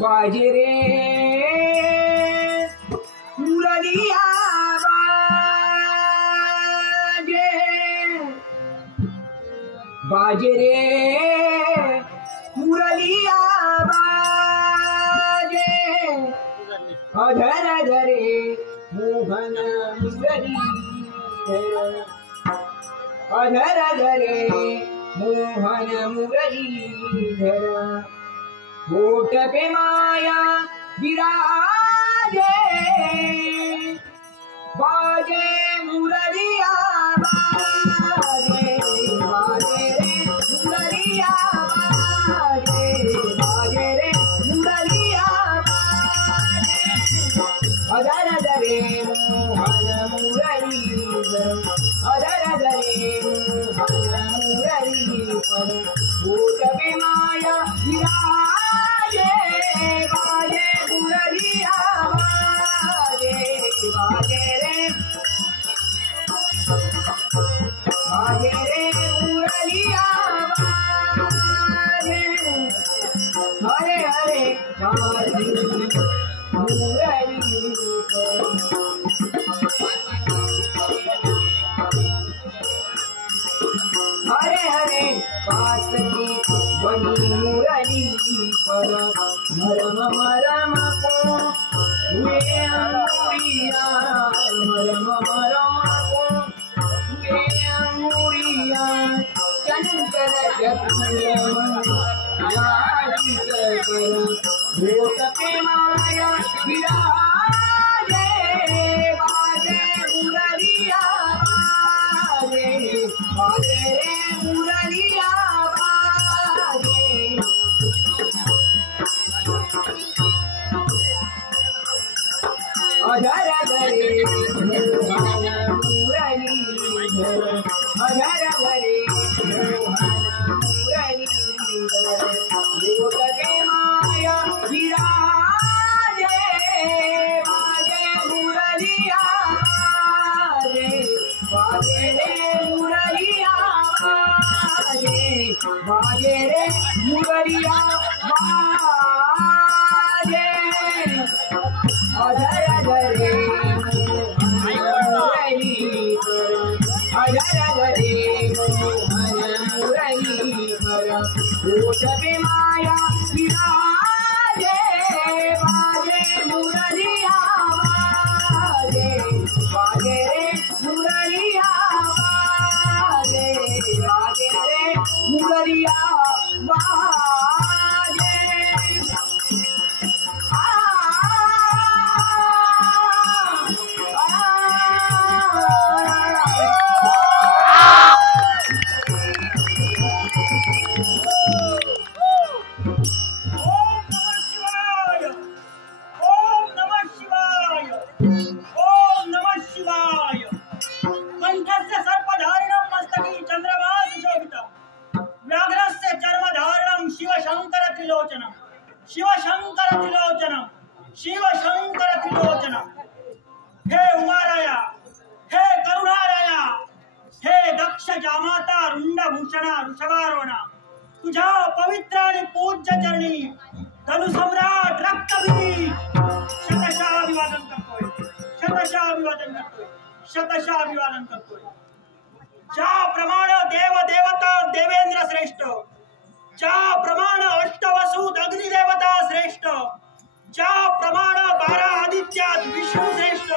बाजे रे मुरलिया बाजे रे मुरलिया बाजे अधर धरे मोहन मुरली अधर धरे मोहन मुरलीधर होठ पे माया विराजे बाजे मुरलिया बाजे बाजे रे मुरलिया बाजे बाजे रे मुरलिया बाजे अधर धरे मोहन मुरलीधर अधर धरे मोहन मुरलीधर होठ पे माया विराजे बाजे मुरलिया बाजे बाजे रे मुरलिया बाजे हरे हरे बाजे मुरली हरे हरे पार्वती बनी मुरली पर मरम मरम को हुए अंगुरिया मरम मरम को हुए अंगुरिया चंचल होठ पे माया विराजे बाजे मुरलिया बाजे बाजे रे मुरलिया बाजे अधर धरे मोहन मुरलीधर अधर धरे मोहन मुरलीधर होठ पे माया विराजे बाजे मुरलिया बाजे बाजे रे मुरलिया बाजे बाजे रे मुरलिया बाजे अधर धरे मुरलीधर अधर धरे मोहन मुरलीधर होठ पे माया विराजे बाजे मुरलिया बाजे बाजे रे मुरलिया बाजे बाजे रे मुरलिया बाजे शिवशंकर त्रिलोचन हे उमाराया हे करुणाराया हे दक्ष जामाता रुंडभूषणा ऋषभारोहणा तुझ्या पवित्र आणि पूज्य चरणी धनुसम्राट रक्तबीज शतशः अभिवादन करतोय शतशः अभिवादन करतोय शतशः अभिवादन करतोय ज्याप्रमाणे देव देवता देवेंद्र श्रेष्ठ ज्याप्रमाणे अष्टवसूत अग्निदेवता श्रेष्ठ ज्याप्रमाणे 12 आदित्यात विष्णू श्रेष्ठ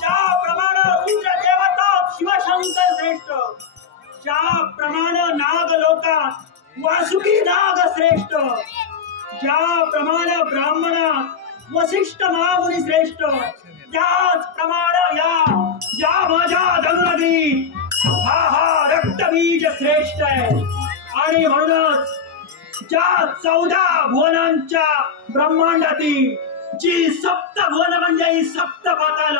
ज्याप्रमाणे रुद्र देवतात शिवशंकर श्रेष्ठ ज्याप्रमाणे नागलोकात वासुकी नाग श्रेष्ठ ज्याप्रमाणे ब्राह्मणात वसिष्ठ महामुनी श्रेष्ठ त्याचप्रमाणे या माझ्या धनुनगरी हा रक्तबीज श्रेष्ठ आहे आणि म्हणूनच ज्या 14 भुवनांच्या ब्रह्मांडातील जी सप्त भुवन म्हणजे ही सप्त पाताल,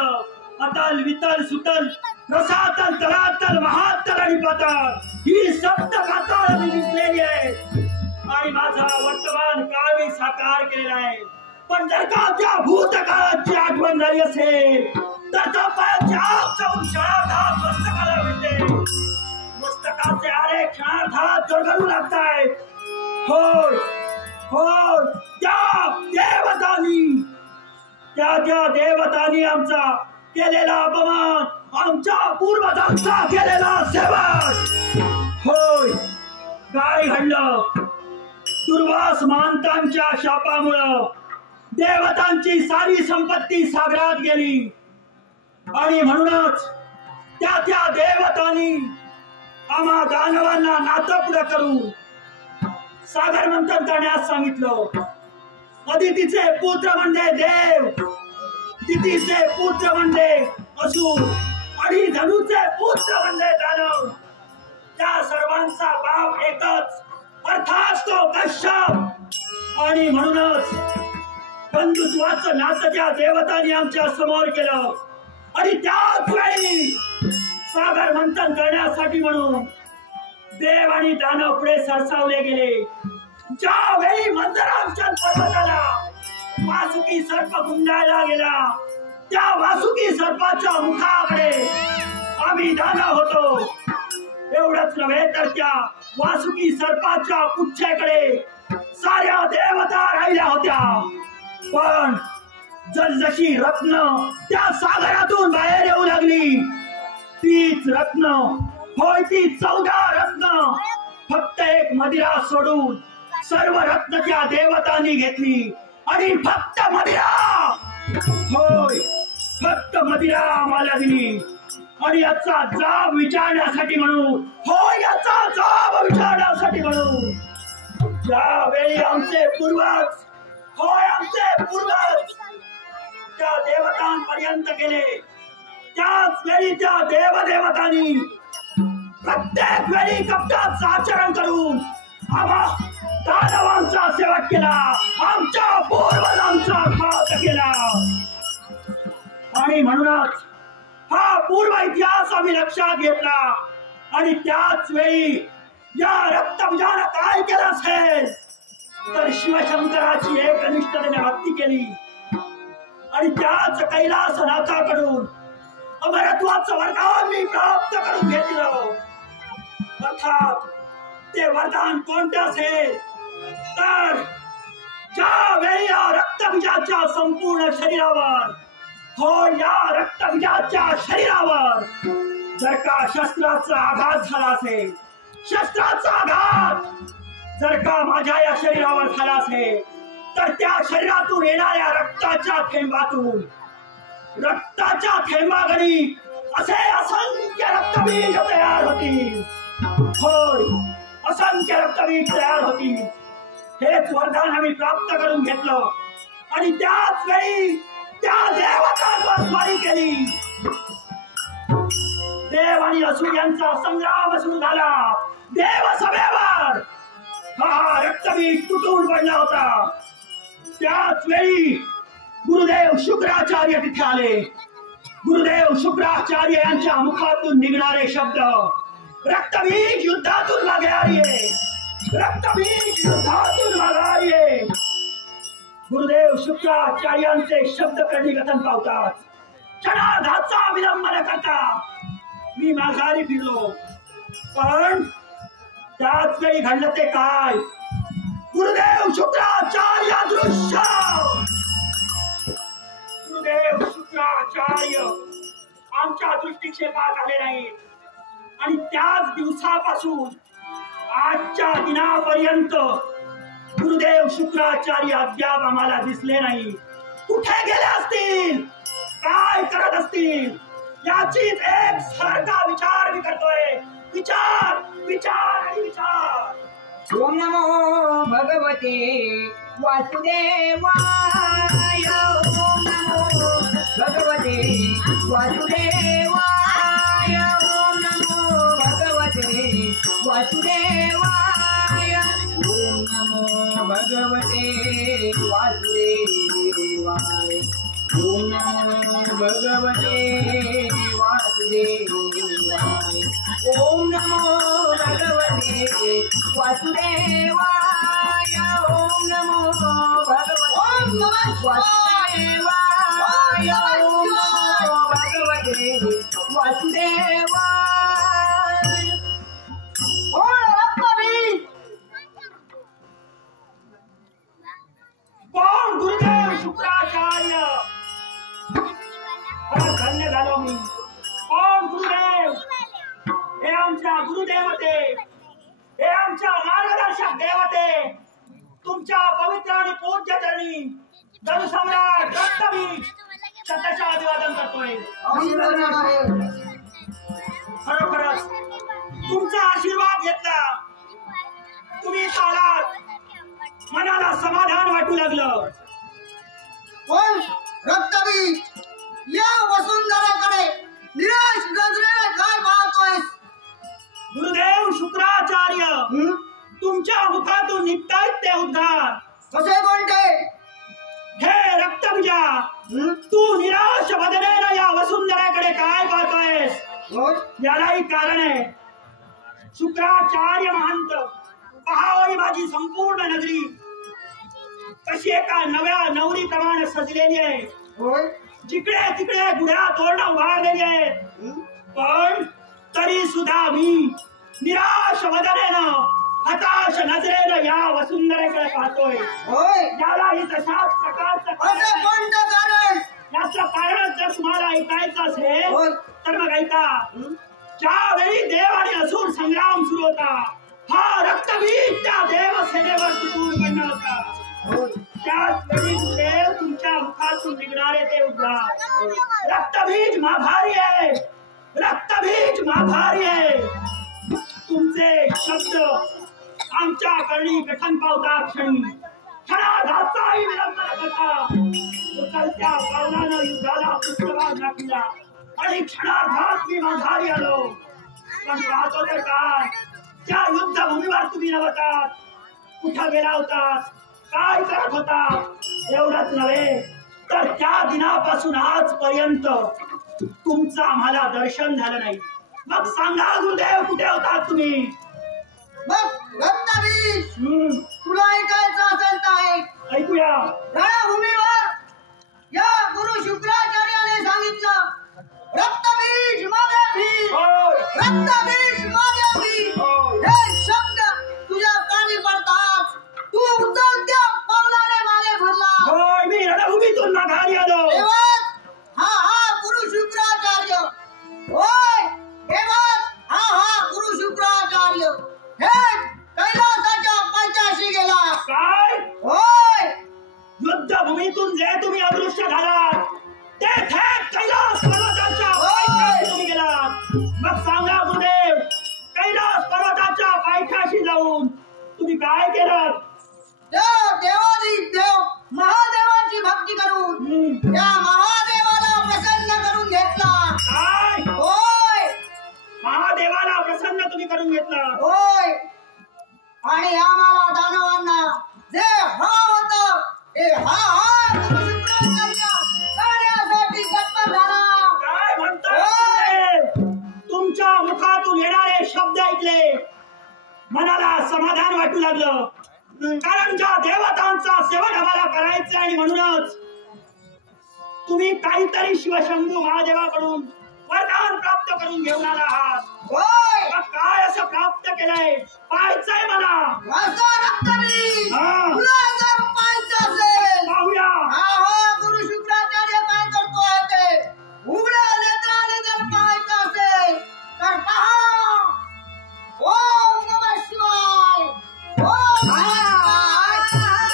अतल वितल सुतल रसातल तलातल महातल आणि पाताळ, ही सप्त पाताळ मी जिंकलेली आहे आणि माझा वर्तमान काळ मी साकार केलेला आहे. पण जर का त्या भूतकाळाची आठवण झाली असेल तर जाऊन क्षणार्धात मस्तकाला मिळते. मस्तकाचे आरे क्षणार्धात गडगडू लागतायत. होय होय, त्या देवतांनी आमचा केलेला अपमान, आमच्या पूर्वजांचा केलेला सेवन. होय, काय घडलं? दुर्वास मांतांच्या शापामुळं देवतांची सारी संपत्ती सागरात गेली आणि म्हणूनच त्या देवतांनी आम्हा दानवांना नातं पुढे करून सागर मंथन करण्यास सांगितलं. अदितीचे पुत्र म्हणजे देव, दितीचे पुत्र म्हणजे असुर आणि धनुचे पुत्र म्हणजे दानव. त्या सर्वांचा बाप एकच, अर्थात तो कश्यप. आणि म्हणूनच बंधुत्वाचं नातं त्या देवतांनी आमच्या समोर केलं आणि त्याच वेळी सागर मंथन करण्यासाठी म्हणून देव आणि दानव पुढे सरसावले गेले. ज्यावेळी मंदरांचन पर्वताला वासुकी सर्प गुंडाळला गेला, त्या वासुकी सर्पाच्या मुखाकडे आम्ही दानव होतो. एवढंच नव्हे तर त्या वासुकी सर्पाच्या पुच्छेकडे साऱ्या देवता राहिल्या होत्या. पण जशी रत्न त्या सागरातून बाहेर येऊ लागली, तीच रत्न, होय ती 14 रत्न, फक्त एक मदिरा सोडून सर्व रत्न त्या देवतांनी घेतली आणि फक्त मदिरा, होय फक्त मदिरा आम्हाला दिली. आणि याचा जाब विचारण्यासाठी म्हणून, होय याचा जाब विचारण्यासाठी म्हणून ज्यावेळी आमचे पूर्वज, होय आमचे पूर्वज त्या देवतांपर्यंत गेले, त्याच वेळी त्या देवदेवतांनी प्रत्येक वेळी कपटाचं आचरण करून आम्हा दानवांचा सेवक केला, आमच्या पूर्वजांचा घात केला. आणि म्हणूनच हा पूर्व इतिहास आम्ही लक्षात घेतला आणि त्याच वेळी या रक्तबीजानं काय केलं असेल तर शिवशंकराची एकनिष्ठतेने भक्ती केली आणि त्याच कैलासनाथाकडून अमरत्वाचं वरदान मी प्राप्त करून घेतलं. अर्थात ते वरदान कोणते असेल तर ज्यावेळी या रक्तबीजाच्या संपूर्ण शरीरावर, हो या रक्तबीजाच्या शरीरावर जर का शस्त्राचा आघात झाला असेल, शस्त्राचा आघात जर का माझ्या या शरीरावर झाला असेल तर त्या शरीरातून येणाऱ्या रक्ताच्या थेंबागणी असे असंख्य रक्तबीज तयार होतील. होय, असंख्य रक्तबीज तयार होतील. हेच वरदान आम्ही प्राप्त करून घेतलं आणि त्याच वेळी त्या देवतांवर स्वारी केली. देव आणि असुर यांचा संग्राम सुरू झाला. देवसभेवर हा रक्तबीज तुटून पडला होता. त्याच वेळी गुरुदेव शुक्राचार्य तिथे आले. गुरुदेव शुक्राचार्य यांच्या मुखातून निघणारे शब्द, रक्तबीज युद्धातून मागे आलिये, रक्तबीज युद्धातून मागे आलिये. गुरुदेव शुक्राचार्यांचे शब्द कथन पावतात. क्षणार्धाचा विलंब न करता मी माघारी फिरलो. पण त्याच वेळी घडलं ते काय? गुरुदेव शुक्राचार्य दृश्य, गुरुदेव शुक्राचार्य आमच्या दृष्टिक्षेपात आले नाहीत आणि त्याच दिवसापासून आजच्या दिनापर्यंत गुरुदेव शुक्राचार्य अद्याप आम्हाला दिसले नाही. कुठे गेले असतील, काय करत असतील, याचीच एक सारखा विचार मी करतोय. विचार विचार आणि विचार. ओम नमो भगवते वासुदेवाय, ओम नमो भगवते वासुदेवाय, ओम नमो भगवते वासुदेवाय, ओम नमो भगवते वासुदेवाय. वासुदेवाय ओम नमो भगवते वासुदेवाय ओम नमो भगवते वासुदेवाय ओम नमो भगवते वासुदेवाय ओम नमो भगवते वासुदेवाय कोण गुरुदेव शुक्राचार्य धन्य झालो मी कोण गुरुदेव हे आमच्या गुरुदेवते हे आमच्या मार्गदर्शक देवते तुमच्या पवित्र आणि पूज्य चरणी जनसम्राट रक्तबीज सत्याचा अभिवादन करतोय खरोखरच तुमचा आशीर्वाद घेतला तुम्ही चालात मनाला समाधान वाटू लागलं पण रक्तबीज या वसुंधराकडे निराश नजरेने काय पाहतोयस गुरुदेव शुक्राचार्य तुमच्या मुखातून निघतायत ते उद्गार कसे कोणते हे रक्तबीजा तू निराश बदलेला या वसुंधराकडे काय पाहतोयस यालाही कारण आहे शुक्राचार्य महंत पहावी माझी संपूर्ण नगरी कशी एका नव्या नवरीप्रमाणे सजलेली आहे जिकडे तिकडे गुढ्या तोरणं उभारलेली आहेत पण तरी सुद्धा मी निराश वदनेनं हताश नजरेनं या वसुंधरेकडे पाहतोय यालाही तशाच प्रकारचं याचं कारण जर तुम्हाला ऐकायचं असेल तर मग ऐका ज्यावेळी देव आणि असुर संग्राम सुरू होता हा रक्तबीज त्या देवसेनेवर तुटून पडला होता त्याच वेळी देव तुमच्या मुखातून निघणारे ते उद्गार रक्तबीज माभारी आहे रक्तबीज माभारी आहे तुमचे शब्द आमच्या करणी कठण पावता क्षणी क्षणाधाचाही विलंब न करता उचलत्या पावलानं युद्धाला पृष्ठभाग दाखविला आणि क्षणार्धात मी माघारी आलो पण पाहतो तर काय त्या युद्धभूमीवर तुम्ही नव्हतात कुठं गेला होतात काय करत होता एवढंच नव्हे तर त्या दिनापासून आजपर्यंत तुमचं आम्हाला दर्शन झालं नाही मग सांगा गुरुदेव कुठे होतात तुम्ही मग रक्तबीज तुला ऐकायचं असेल तर ऐकूया रणभूमीवर या गुरु शुक्राचार्याने सांगितलं रक्तबीज मागे भी रक्तबीज मागे भी हे शब्द तुझ्या कानी पडतात तू उचलत्या पावलाने मागे फिरला होय मी रणभूमीतून माघारी आलो हा गुरु शुक्राचार्य होय हा गुरु शुक्राचार्य हे कैलासाच्या पायथ्याशी गेला काय होय युद्धभूमीतून जे तुम्ही अदृश्य झालात ते थेट कैलास पर्वताच्या पायथ्याशी तुम्ही गेलात मग सांगा गुरुदेव कैलास पर्वताच्या पायथ्याशी जाऊन तुम्ही काय केलं देवादी देव महादेवाची भक्ती करून त्या महादेवाला प्रसन्न करून घेतला काय होय महादेवाला प्रसन्न तुम्ही करून घेतलं होय आणि आम्हाला दानवांना जे होत ते गुरु शुक्राचार्य करण्यासाठी तत्पर झाला काय म्हणता तुमच्या मुखातून येणारे शब्द ऐकले मनाला समाधान वाटू लागलं कारण ज्या देवतांचा सेवन आम्हाला करायचं आणि म्हणूनच तुम्ही काहीतरी शिवशंभू महादेवाकडून वरदान प्राप्त करून घेऊन आला आहात होय काय असं प्राप्त केलंय पाहायचंय मला असं रक्तबीज हा. तुला जर पाहायचं असेल पाहूया हा गुरु शुक्राचार्य काय करतोय ते उघड्या नेत्राने जर पाहायचं असेल तर पहा ओम नमः शिवाय ओम नमः शिवाय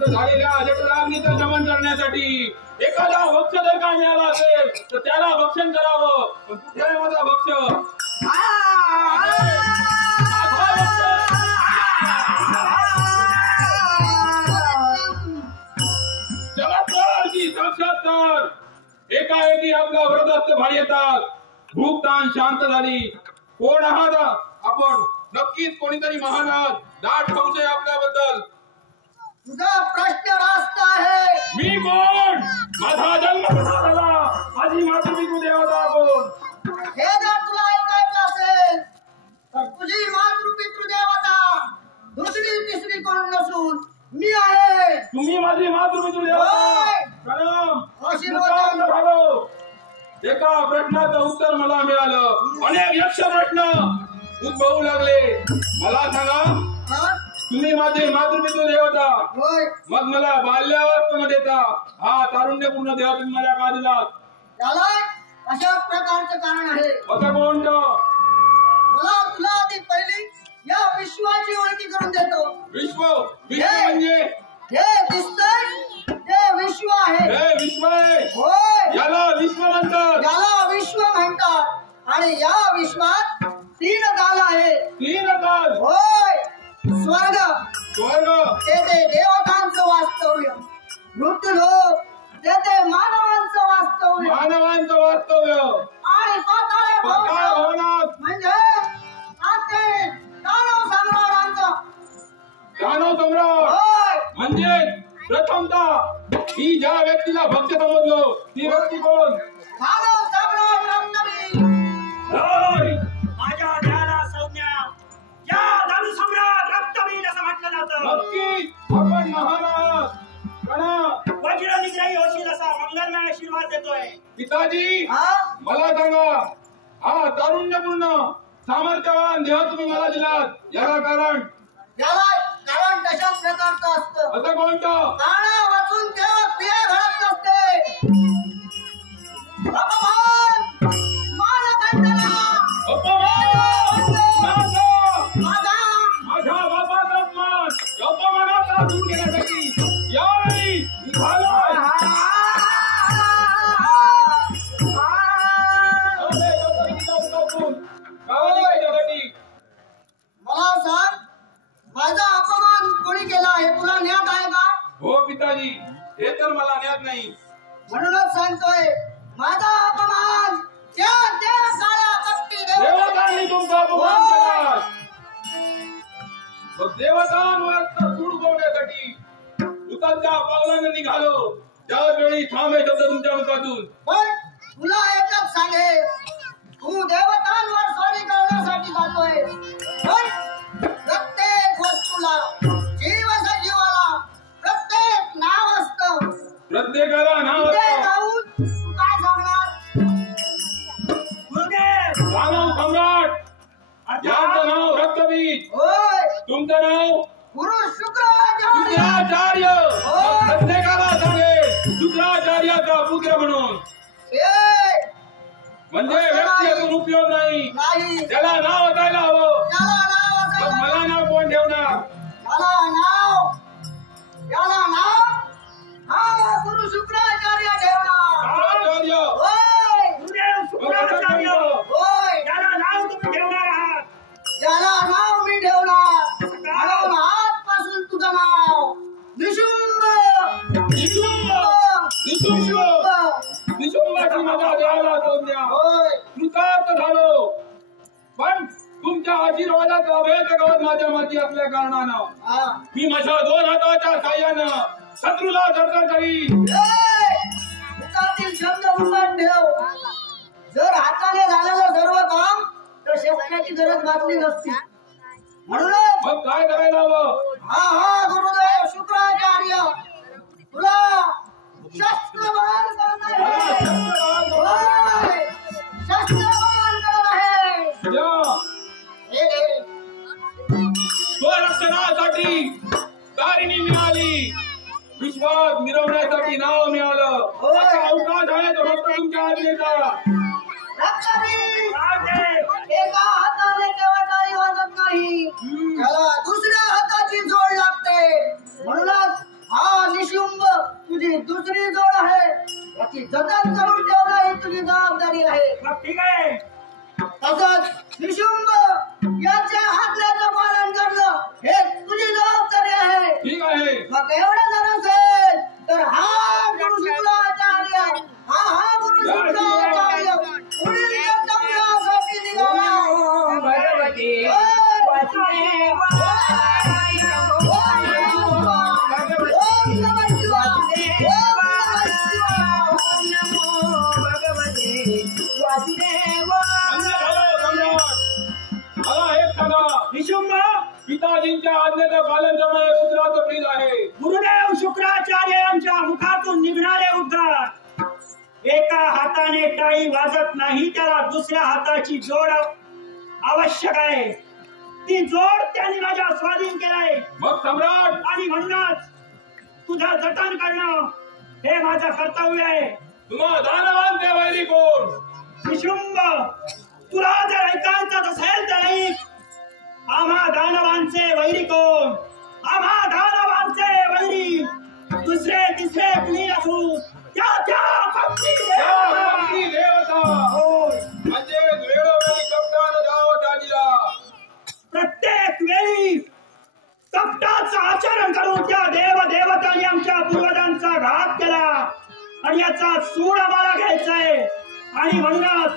प्राप्त झालेल्या जठराग्नीचं दमन करण्यासाठी एखादा भक्ष जर का मिळाला असेल तर त्याला भक्षण करावं. पण कुठे आहे माझा भक्ष? साक्षात्कार एकाएकी आपला व्रतस्थ भाई येतात. भूक ताण शांत झाली. कोण आहात आपण? नक्कीच कोणीतरी महान आहात. दाट संशय आपल्याबद्दल. तुझा प्रश्न रास्त आहे. मी कोण? माझा जन्म कसा झाला? माझी मातृपितृ देवता कोण? हे जर तुला ऐकायचं असेल तर तुझी मातृपितृ देवता दुसरी तिसरी कोण नसून मी आहे. तुम्ही माझी मातृपितृ देवता. होय. प्रणाम. आशीर्वाद. कृतज्ञ झालो. एका प्रश्नाचं उत्तर मला मिळालं. अनेक यक्ष प्रश्न उद्भवू लागले. मला सांगा, हा? तुम्ही माझे मातृपितृ देवता, होय. मग मला बाल्यावस्था न देता हा तारुण्यपूर्ण देह तुम्ही मला का दिलात? त्याला अशा प्रकारचं कारण आहे. असं कोणतं? मला तुला आधी पहिली या विश्वाची ओळखी करून देतो. विश्व? विश्व म्हणजे? हे दिसतंय ते विश्व आहे. हे विश्व आहे. होय. याला विश्व म्हणतात. याला विश्व म्हणतात आणि या विश्वात 3 काल आहे. 3 काल. होय. स्वर्ग, स्वर्ग तेथे देवतांचं वास्तव्य. मृत्यूलोक, तेथे मानवांचं वास्तव्य. मानवांचं वास्तव्य. आणि पाताळ पाताळ भवनात म्हणजे आते दानव सम्राटांचं. दानव सम्राट. होय. म्हणजे प्रथमतः मी ज्या व्यक्तीला भक्त समजलो ती व्यक्ती कोण? दानव सम्राट रक्तबीज. होय. माझ्या ध्याना संज्ञा या दानव सम्राट रक्तबीज असं म्हटलं जातं. नक्की आपण महान आहात. म्हणा वज्र निग्रही होशील असा मंगलमय आशीर्वाद देतोय. पिताजी, हा? मला सांगा, हा तारुण्यपूर्ण सामर्थ्यवान देह तुम्ही मला दिलात याला कारण? याला कारण तशाच प्रकारचं असतं. असं कोणतं? काना वाचून तेव्हा पिया घडत नसते. अपमान मानदंडला अपमान! माझा माझ्या बापाचा अपमान अपमानाचा दूर केल्यासाठी यावेळी निघालोय. मला सांग, माझा अपमान कोणी केला आहे तुला ज्ञात आहे का? हो पिताजी, हे तर मला ज्ञात नाही. म्हणूनच सांगतोय, माझा अपमान त्या काळ्या कपटी देवतांनी तुमचा अपमान केला. मग देवतांवर सूड उगवण्यासाठी उतरत्या पावलानं निघालो. त्यावेळी थांब हे शब्द तुमच्या मुखातून. पण तुला एकच सांगे, तू देवतांवर स्वारी करण्यासाठी जातोय. पण प्रत्येक वस्तूला, जीव सजीवाला प्रत्येक नाव असतं. प्रत्येकाला नाव तिथे असतं. जाऊन तू काय सांगणार? गुरुदेव, दानव सम्राट यांचं नाव रक्तबीज. होय. तुमचं नाव गुरु शुक्राचार्य. शुक्राचार्य. मग प्रत्येकाला सांगे शुक्राचार्याचा पुत्र म्हणून. हे म्हणजे व्यक्तीतून उपयोग नाही. नाही. त्याला नाव असायला हवं. त्याला नाव मग असायला. मला नाव कोण ठेवणार? याला नाव हा गुरु शुक्राचार्य ठेवणार. शुक्राचार्य. होय. गुरुदेव शुक्राचार्य होय. याला नाव तुम्ही ठेवणार आहात. याला नाव मी ठेवणार. म्हणून आजपासून तुझं नाव निशुंभ. निशुंभ. निशुंभ. निशुंभाची माझ्या देहाला संज्ञा. होय. कृतार्थ झालो. पण तुमच्या आशीर्वादाचा अभेद गवत माझ्या माती असल्या कारणानं हा. मी माझ्या 2 हाताच्या साह्यानं शत्रूला दर्शन करी. ए, मुखातील शब्द मुखात ठेव. जर हाताने झालेलं सर्व काम तर शस्त्राची गरज भासली नसती. म्हणूनच मग काय करायला हवं? हा गुरुदेव शुक्राचार्य तुला शस्त्रबाण करणार आहे. होय. शस्त्रबाण करत आहे. या हे घे. स्वरक्षणासाठी तारिणी मिळाली. विश्वास मिरवण्यासाठी नाव मिळालं. असा अवकाश आहे तो फक्त तुमच्या आज्ञेचा. रक्तबीज राजे, एका हाताने केवळ टाळी वाजत नाही, त्याला दुसऱ्या हाताची जोड लागते. म्हणूनच हा वेगळी जोड आहे याची जतन करून ठेवणं ही तुझी जबाबदारी आहे. मग ठीक आहे. तसंच निशुंभ याच्या आज्ञेचं पालन करणं हे तुझी जबाबदारी आहे. ठीक आहे. मग एवढं जर असेल तर हा गुरु शुक्राचार्य गुरु शुक्राचार्य पुढील कर्तव्यासाठी निघाला. भगवती ओम नमः शिवाय. ओम नमः शिवाय. अन्य झालं सम्राट. मला एक सांगा, निशुंभ, पिताजींच्या आज्ञेचं पालन करणं हे पुत्राचं प्रिय आहे. गुरुदेव शुक्राचार्य यांच्या मुखातून निघणारे उद्गार एका हाताने टाळी वाजत नाही, त्याला दुसऱ्या हाताची जोड आवश्यक आहे. ती जोड त्यांनी माझ्या स्वाधीन केलाय मग सम्राट, आणि म्हणूनच तुझं जतन करणं हे माझं कर्तव्य आहे. तुम्हा दानवांचे वैरी कोण? निशुंभ, तुला जर ऐकायचं असेल तर ऐक. आम्हा दानवांचे वैरी कोण? आम्हा दानवांचे वैरी दुसरे तिसरे कुणी असू त्या भक्ती भक्ती देवता होय. म्हणजे वेळोवेळी कप्तान जावं त्याला. प्रत्येक वेळी कपटाचं आचरण करून त्या देवदेवतांनी आमच्या पूर्वजांचा घात केला आणि याचा सूड आम्हाला घ्यायचाय. आणि म्हणूनच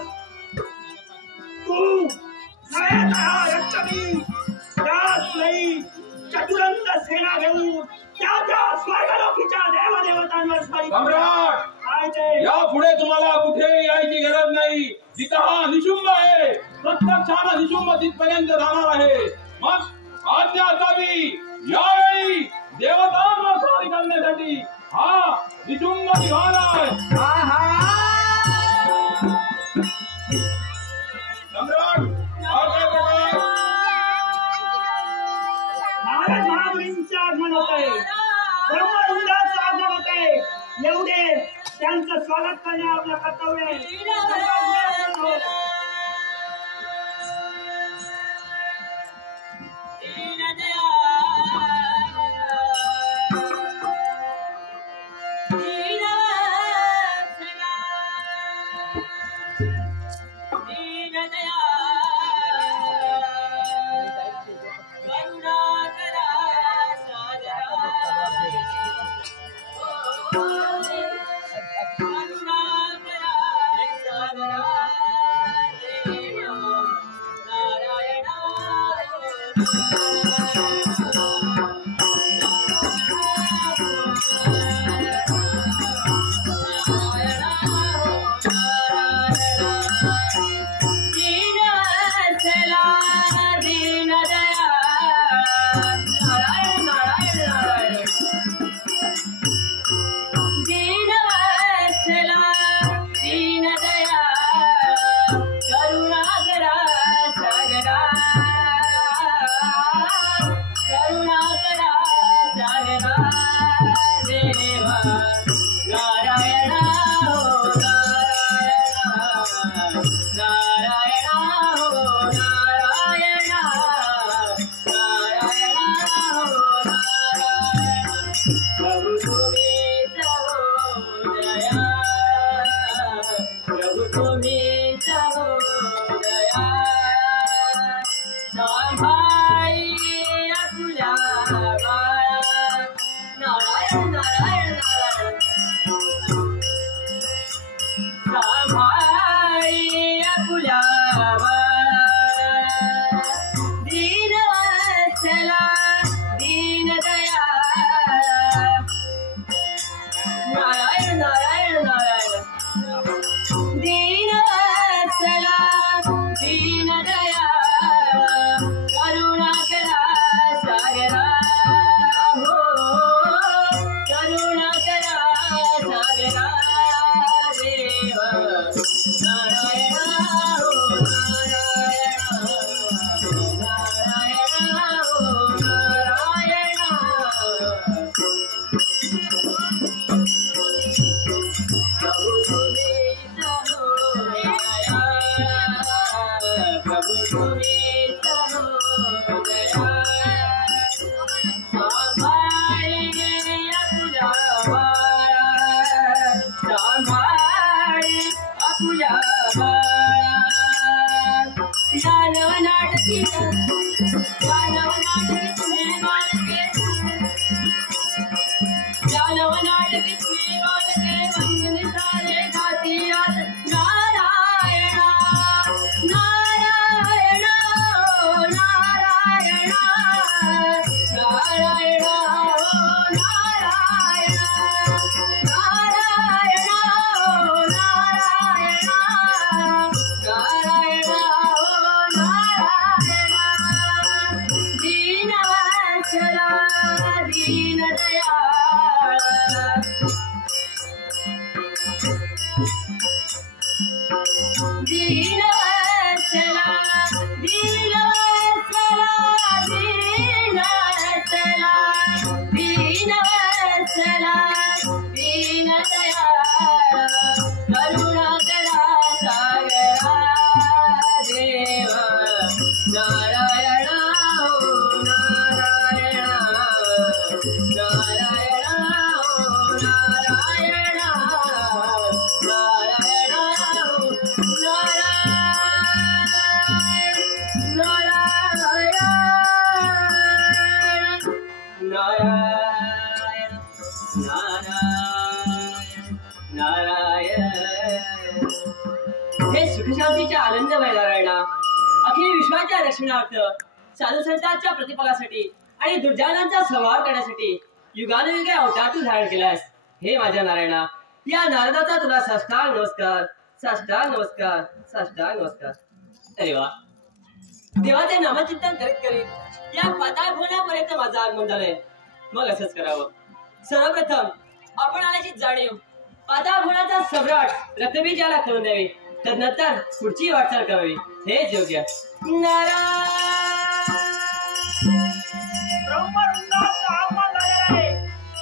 तू त्याच वेळी चतुरंग सेना घेऊन त्या स्वर्गलोकीच्या देवदेवतांवर सम्राट, काय ते यापुढे तुम्हाला कुठेही यायची गरज नाही. जिथं हा निशुंभ आहे प्रत्यक्षानं निशुंभ तिथपर्यंत जाणार आहे. मग आज्ञा असावी, यावेळी देवतांवर स्वारी करण्यासाठी हा निशुंभ निघालाय. सम्राट, हा काय प्रकार? नारद महामुनींचं आगमन होत आहे, ब्रह्मवृंदाचं आगमन होत आहे. एवढे त्यांचं स्वागत करणे आपलं कर्तव्य आहे. सुखशांतीच्या आनंदमय नारायणा, अखिल विश्वाच्या रक्षणार्थ साधू संतांच्या प्रतिफलासाठी आणि दुर्जनांचा संहार करण्यासाठी युगानुयुगे अवतार तू धारण केलास. हे माझ्या नारायणा, या नारदाचा तुला साष्टांग नमस्कार, साष्टांग नमस्कार, साष्टांग नमस्कार. अरे वा, देवाचे नामचिंतन करीत करीत या पाताळ भुवनापर्यंत माझं आगमन झालंय. मग असंच करावं. सर्वप्रथम आपण आल्याची जाणीव पाताळ भुवनाचा सम्राट रक्तबीजाला करून द्यावी. तदनंतर पुढची वाटचाल करावी. हेच योग्य. ब्रह्मवृंदाचं आगमन झालेलं आहे.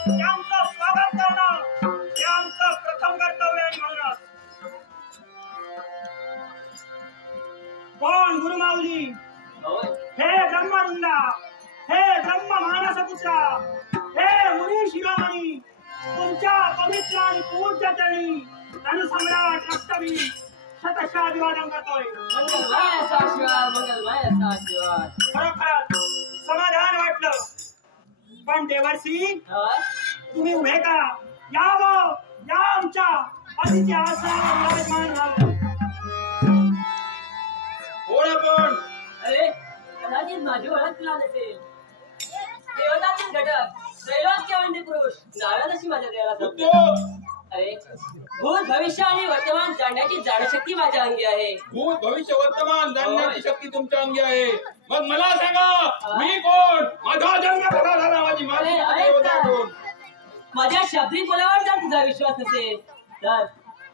त्यांचं स्वागत करणं हे आमचं प्रथम कर्तव्य आहे. म्हणूनच कोण गुरुमाऊली, हे ब्रह्मवृंदा, हे ब्रह्म मानसपुत्रा, हे मुनी शिरोमणी, तुमच्या पवित्र आणि पूज्य चरणी रणसम्राट रक्तबीज शतशः अभिवादन करतोय. मंगलमय असा आशीर्वाद, मंगलमय असा आशीर्वाद. खरोखरच समाधान वाटलं. पण देवर्षी, तुम्ही उभे करा. यावं, या आमच्या अतिथी आसनावर विराजमान व्हावं. कोण आपण? अरे कदाचित माझी ओळख तुला नसेल. देवतातील घटक त्रैलोक्यवंदी पुरुष नारदाशी माझ्या देवाला उद्योग. अरे भूत भविष्य आणि वर्तमान जाणण्याची जाणशक्ती माझ्या अंगी आहे. भूत भविष्य वर्तमान जाणण्याची शक्ती तुमच्या अंगी आहे. मग मला सांगा, मी कोण? माझा जन्म कसा झाला? माझी मालकी देवता कोण? माझ्या शाब्दिक बोलावर जर तुझा विश्वास नसेल तर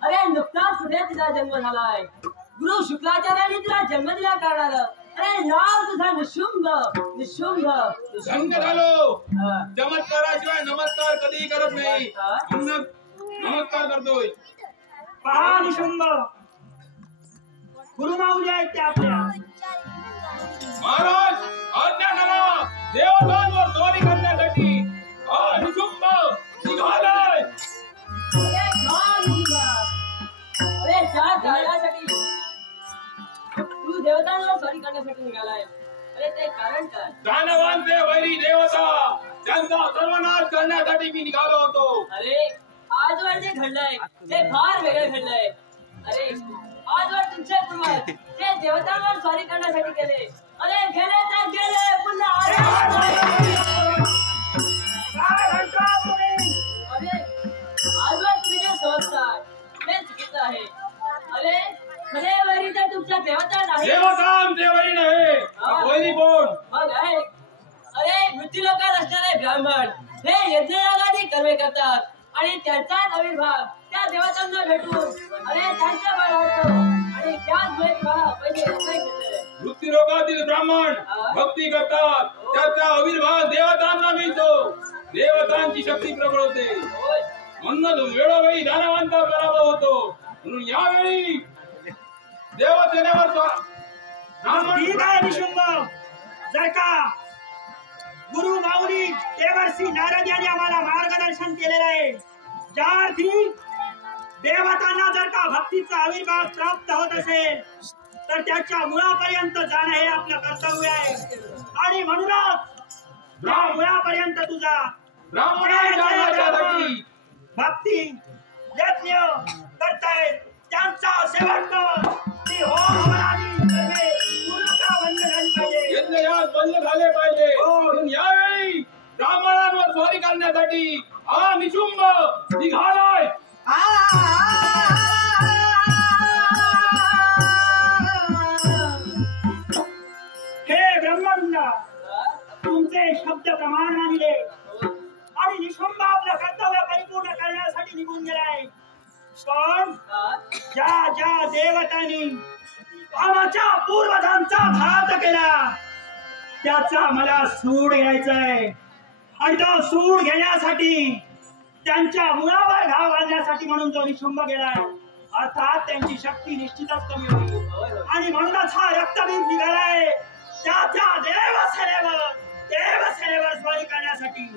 अरे नुकताच पुढे तुझा जन्म झालाय. गुरु शुक्राचार्यांनी तुला जन्म दिला करणार. अरे नाव तुझा निशुंभ, निशुंभ. संत झालो. चमत्काराशिवाय नमस्कार कधीही करत नाही. नमस्कार करतोय. पहा निशुंभ, गुरुमाऊली आहेत ते आपल्या. महाराज आज्ञा करा. देवतांवर स्वारी करण्यासाठी हा निशुंभ निघालाय. अरे त्या जाण्यासाठी तू देवतांवर स्वारी करण्यासाठी निघालाय. अरे ते कारण काय? दानवांचे वैरी देवता, त्यांचा सर्वनाश करण्यासाठी मी निघालो होतो. अरे आजवर जे घडलंय ते फार वेगळं घडलंय. अरे आजवर तुमचे पूर्वज ते देवतांवर स्वारी करण्यासाठी गेले. अरे गेले तर गेले, पुन्हा अरे आजवर तुम्ही जे समजताय ते चुकीचं आहे. अरे खरे वैरी तर तुमच्या देवता नाही. देवता आमचे वैरी नाही. वैरी कोण? मग आहे अरे मृत्यू लोकात असणारे ब्राह्मण हे यज्ञयागादी कर्मे करतात आणि त्यांचाच आविर्भाव त्या देवतांना भेटून अरे त्यांच्या बळ होतो आणि त्याचमुळे पैसे घेतले. मृत्यू लोकातील ब्राह्मण भक्ती करतात, त्याचा आविर्भाव देवतांना मिळतो. देवतांची शक्ती प्रबळ होते. म्हणून वेळोवेळी दानवांचा पराभव होतो. म्हणून यावेळी देवसेनेवर ठीक आहे निशुंभ. जर का गुरु माऊली देवर्षी नारद यांनी आम्हाला मार्गदर्शन केलेलं आहे, ज्या अर्थी देवतांना जर का भक्तीचा आविर्भाव प्राप्त होत असेल तर त्याच्या मुळापर्यंत जाणं हे आपलं कर्तव्य आहे. आणि म्हणूनच त्या मुळापर्यंत तुझा ब्राह्मणांसाठी भक्ती यज्ञ करतायत त्यांचा सेवन कर. ती होम हवनादी कर्मे पूर्णतः बंद झाली पाहिजे. यज्ञ याग बंद झाले पाहिजे. हो. म्हणून यावेळी ब्राह्मणांवर स्वारी करण्यासाठी हा निशुंभ निघालाय. हे ब्रह्मवृंदा, तुमचे शब्द प्रमाण मानले आणि निशुंभ आपलं कर्तव्य परिपूर्ण करण्यासाठी निघून गेलाय. पण ज्या ज्या देवतांनी आमच्या पूर्वजांचा घात केला त्याचा मला सूड घ्यायचाय. आणि तो सूड घेण्यासाठी त्यांच्या मुळावर घाव घालण्यासाठी म्हणून जो निशुंभ गेलाय, अर्थात त्यांची शक्ती निश्चितच कमी होईल. आणि म्हणूनच हा रक्तबीज निघालाय त्या त्या देवसेनेवर स्वारी करण्यासाठी.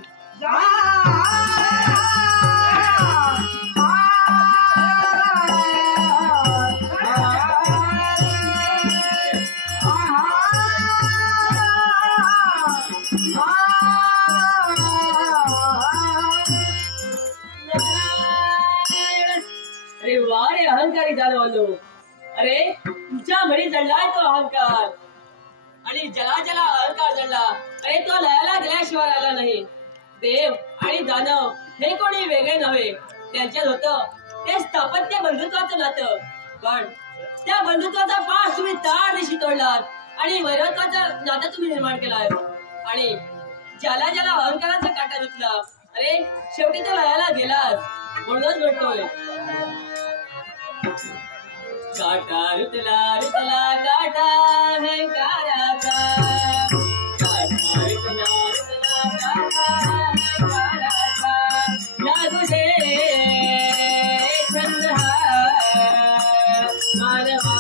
अरे वा रे अहंकारी दानवांनो. अरे तुमच्या घरी जडलाय तो अहंकार. आणि ज्याला ज्याला अहंकार जडला, अरे तो लयाला गेल्याशिवाय आला नाही. देव आणि दानव हे कोणी वेगळे नव्हे. त्यांच्यात होतं ते स्थापत्य बंधुत्वाचं नातं. पण त्या बंधुत्वाचा पास तुम्ही ताडदिशी तोडलात आणि वैरत्वाचं नातं तुम्ही निर्माण केलाय. आणि ज्याला ज्याला अहंकाराचा काटा रुतला, अरे शेवटी तो लयाला गेलाच. म्हणूनच म्हणतोय, काटा रुतला रुतला काटा अहंकाराचा. काटा रुतला रुतला काटा अहंकाराचा. लागू दे छंद हा मानवा.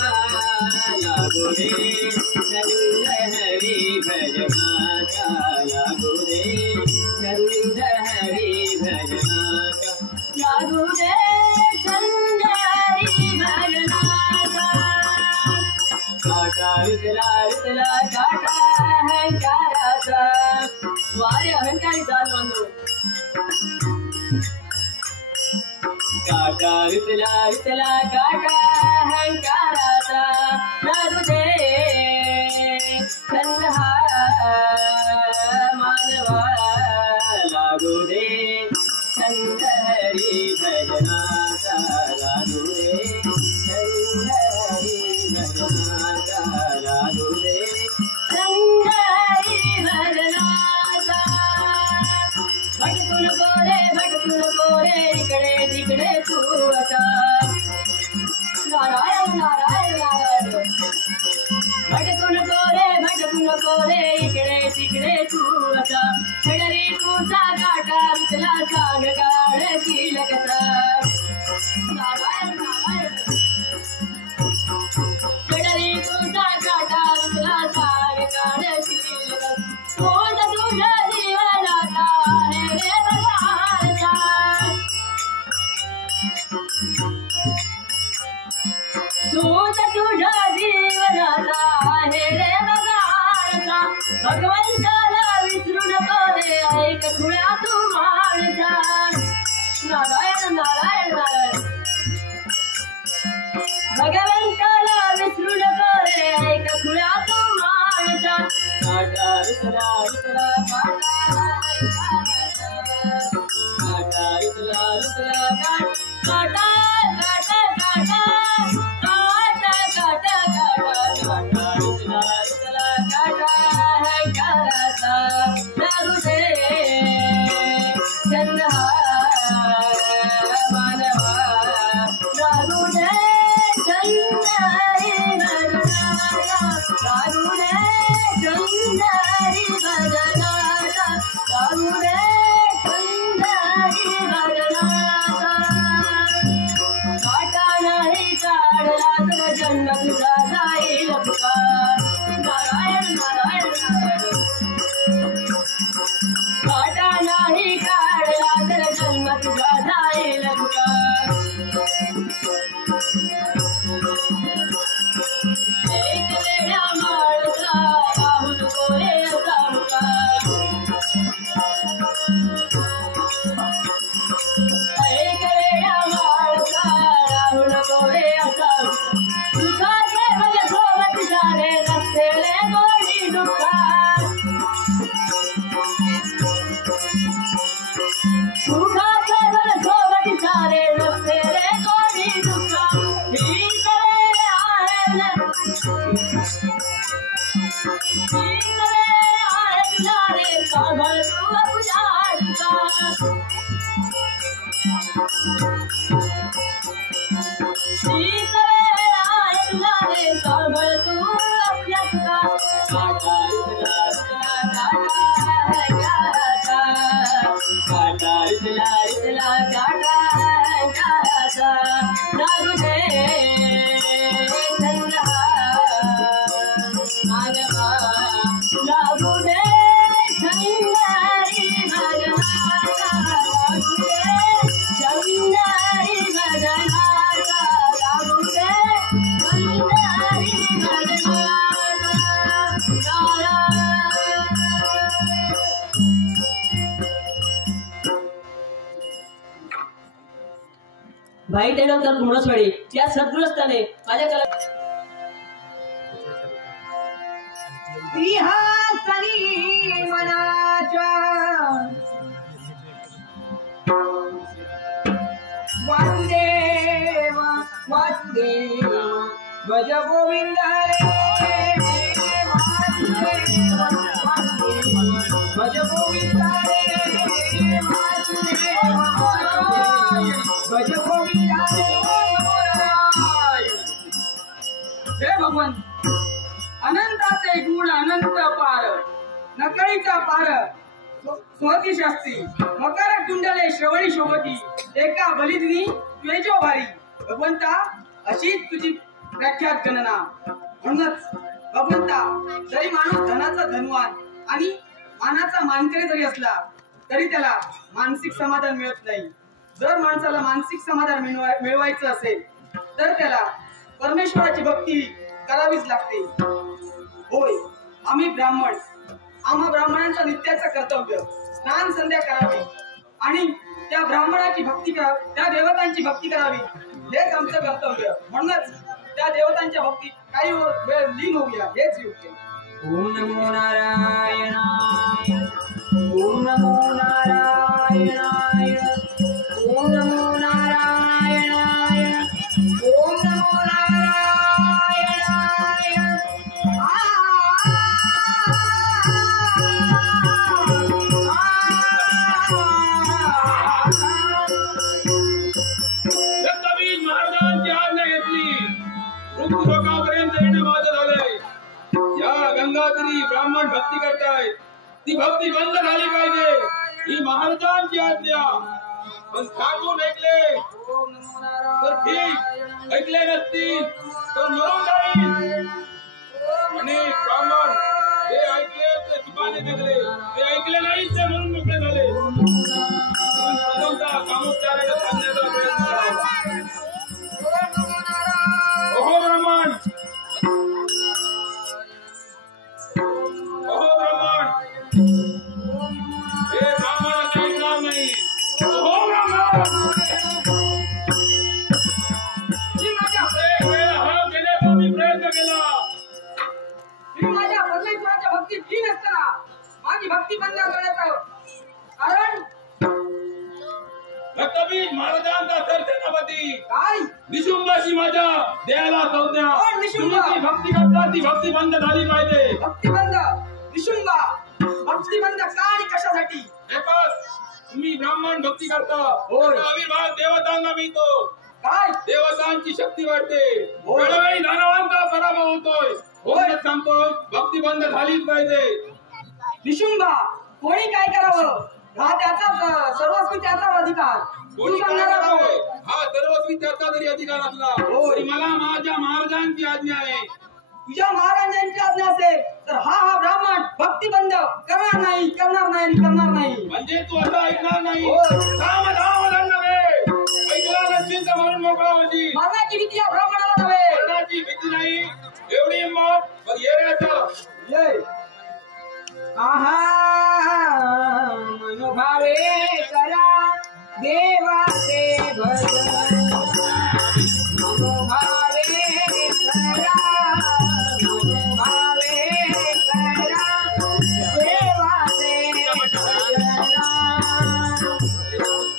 लागू दे छंद हरी भजनाचा. लागू दे छंद हरी भजनाचा. लागू दे छंद हरी भजनाचा. काटा रुतला रुतला काटा अहंकाराचा. वारे अहंकारी दानवांनो. काटा रुतला रुतला काटा अहंकाराचा. लागू दे छंद हा मानवा. लागू दे छंद हरी भजनाचा. लागू दे छंद हरी भजनाचा. लागू दे छंद हरी भजनाचा. भटकू नको रे इकडे तिकडे तू आता. नारायण नारायण नारायण. भटकू नको रे इकडे तिकडे तू आता. छडरी तुझा काटा रुतला सांग काढशील कसा. नारायण नारायण. छडरी तुझा काटा रुतला सांग काढशील कसा. तोंड तुझ्या जीवनाचा आहे रे बघायचा. तोंड तुझ्या जीवनाचा आहे रे बघायचा. भगवंताला विसरू नको रे ऐक खुळ्या तू माणसा. नारायण नारायण नारायण. भगवंताला विसरू नको रे ऐक खुळ्या तू माणसा. काटा रुतला रुतला काटा अहंकाराचा. काटा रुतला रुतला काटा काटा काटा काटा काटा काटा. काटा रुतला रुतला काटा अहंकाराचा. लागू दे छंद हा मानवा. लागू दे छंद हरी भजनाचा. लागू दे छंद हरी भजनाचा. लागू दे छंद हरी भजनाचा. शीत वेळा ऐकला रे सांभाळ तू आपल्या तुका काटा इथला काटा लागू दे चंद्रा मानवा लागू दे चंद्रारी मदनाचा लागू दे चंद्रारी मदनाचा लागू दे चंद्रारी मदनाचा भाई त्यानंतर कुमरसवाडी या सद्गृहस्थाने माझ्या कला सिंहासनी मनाच्या वासुदेव वासुदेव भज गोविंद रे वासुदेव वासुदेव भज गोविंद रे वासुदेव भज गोविंद रे हे भगवान अनंताचे गुण अनंत पार नकळीचा पार स्वती शास्त्री मकर कुंडले श्रवणी शोभती एका बलिदिनी द्वेजो भारी भगवंता अशीच तुझी व्याख्यात गणना म्हणूनच भगवंता जरी माणूस धनाचा धनवान आणि मानाचा मानकरी जरी असला तरी त्याला मानसिक समाधान मिळत नाही. जर माणसाला मानसिक समाधान मिळवायचं असेल तर त्याला परमेश्वराची भक्ती करावीच लागते. होय आम्ही ब्राह्मण आम्हा ब्राह्मणांच्या नित्याचं कर्तव्य स्नान संध्या करावी आणि त्या ब्राह्मणाची भक्ती त्या देवतांची भक्ती करावी हेच आमचं कर्तव्य. म्हणूनच त्या देवतांच्या भक्तीत काही वेळ लीन होऊया हेच योग्य. ओम नमो नारायणाय ओम नमो नारायणाय ओम नमो नारायणाय ओम नमो नारायणाय कबीर महाराजांची आज्ञा घेतली मृत्यूलोकापर्यंत येणे माझं झालंय. या गंगाधरी ब्राह्मण भक्ती करतायत ती भक्ती बंद झाली पाहिजे ही महाराजांची आज्ञा. पण सांगून ऐकले तर ठीक ऐकले नसतील तर मरून जाईल. अनेक ब्राह्मण ते ऐकले ते ठिकाणी जगले ते ऐकले नाही ते म्हणून मोकळे झाले. कामोपचाराला सांगण्याचा प्रयत्न करावा. ओहो ब्राह्मण ओहो ब्राह्मण हे ब्राह्मणाचं ऐकणार नाही. ओहो ब्राह्मण एक वेळा हात देण्याचा मी प्रयत्न केला. मी माझ्या परमेश्वराच्या भक्तीत लीन असताना माझी भक्ती बंद करण्याचं कारण कबीर महाराजांचा सरसेनापती काय निशुंभाची माझ्या देहाला संज्ञा कोण निशुंभ? तुम्ही ती भक्ती करता ती भक्ती बंद झाली पाहिजे. भक्तिबंध निशुंभा भक्तिबंध का आणि कशासाठी? एकच तुम्ही ब्राह्मण भक्ती करता होय. त्याचा आविर्भाव देवतांना मिळतो. काय देवतांची शक्ती वाढते. होय. वेळोवेळी दानवांचा पराभव होतोय. होय सांगतो भक्ती बंद झालीच पाहिजे. निशुंभा कोणी काय करावं हा त्याचा सर्वस्वी त्याचा अधिकार. कोणी तू काय सांगणारा करावे कोण? हा सर्वस्वी त्याचा जरी अधिकार असला होय. तरी मला माझ्या महाराजांची आज्ञा आहे. तुझ्या महाराजांची आज्ञा असेल तर हा ब्राह्मण भक्तिबंध करणार नाही करणार नाही आणि करणार नाही. म्हणजे तू असं ऐकणार नाही. होय. धाम धाम नव्हे ऐकला नसशील तर म्हणून मोकळा होती. मरणाची भीती या ब्राह्मणाला नव्हे. मरणाची भीती नाही एवढी हिंमत मग येण्याचं जय आहा मनोभावे करा देवाचे भजन मनोभावे करा मनोभावे करा देवाचे भजन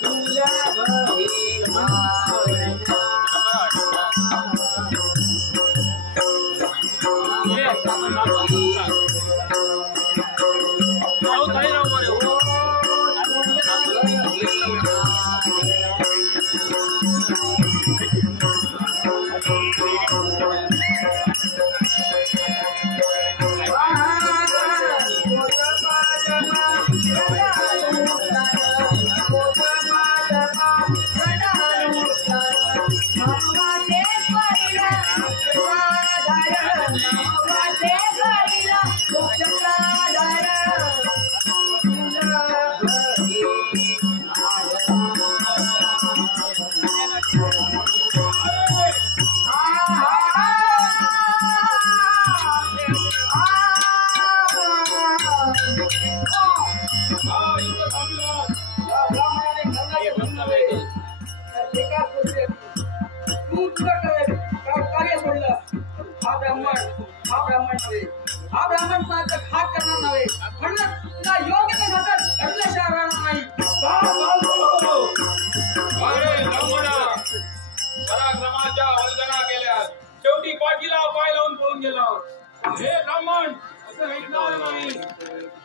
सुलभ भावना हा ब्राह्मण पात्र हात करणार नव्हे म्हणून तुला योग्य ते घातक घडल्याशिवाय राहणार नाही. अरे ब्राह्मणा, पराक्रमाच्या वंदना केल्या, शेवटी पाठीला पाय लावून पळून गेला. हे ब्राह्मण, असं ऐकणार नाही.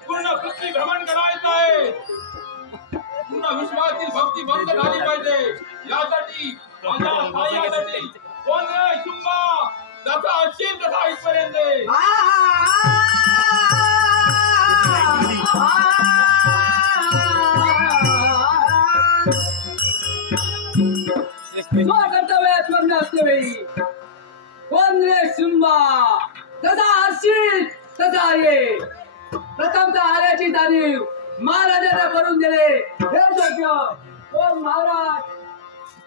पूर्ण पृथ्वी भ्रमण करायचं आहे. पूर्ण विश्वातील भक्ती बंद झाली पाहिजे. यासाठी माझ्या सहाय्यासाठी कोण रे शुंभा, जसा असशील तसा इथपर्यंत कर्तव्यात मग्न असल्यावेळी कोण रे शुंभा, तसा असशील तसा ये. प्रथमतः आल्याची जाणीव महाराजांना करून दिले. हे सत्य कोण महाराज,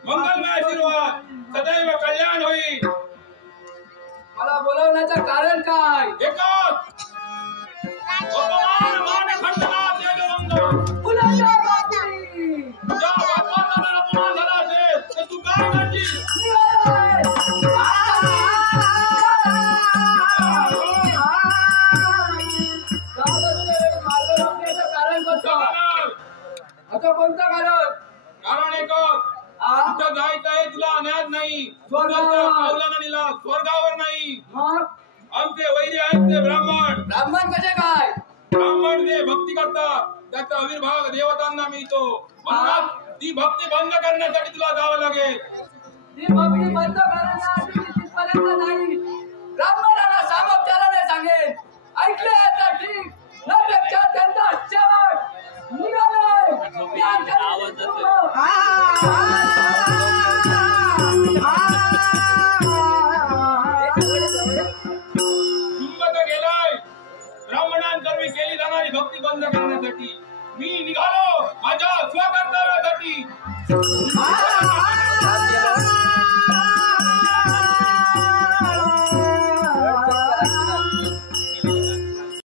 मंगलमय आशीर्वाद, सदैव कल्याण होईल. मला बोलवण्याचं कारण काय? एकच अपमान मान खंडना देववंदन. कुणाच्या बाबतीत? तुझ्या बापाचा जर अपमान झाला असेल तर तू काय करशील? कारण कोणतं? आता कोणतं कारण? कारण एकच, कुठं जायचं आहे तुला अनाथ नाही. पावलानं नेला, स्वर्गावर नाही. मग आमचे वैरी आहेत ते ब्राह्मण. ब्राह्मण कसे काय? ब्राह्मण जे भक्ती करतात त्याचा आविर्भाव देवतांना मिळतो. म्हणून ती भक्ती बंद करण्यासाठी तुला जावं लागेल. ती भक्ती बंद करण्यासाठी तिथपर्यंत नाही. ब्राह्मणाला सामोपचाराने सांगेन. ऐकले तर ठीक, नपेक्षा त्यांचा शेवट निघाले. गेलाय ब्राह्मणांकरवी केली जाणारी भक्ती बंद करण्यासाठी. मी निघालो माझ्या स्वकर्तव्यासाठी.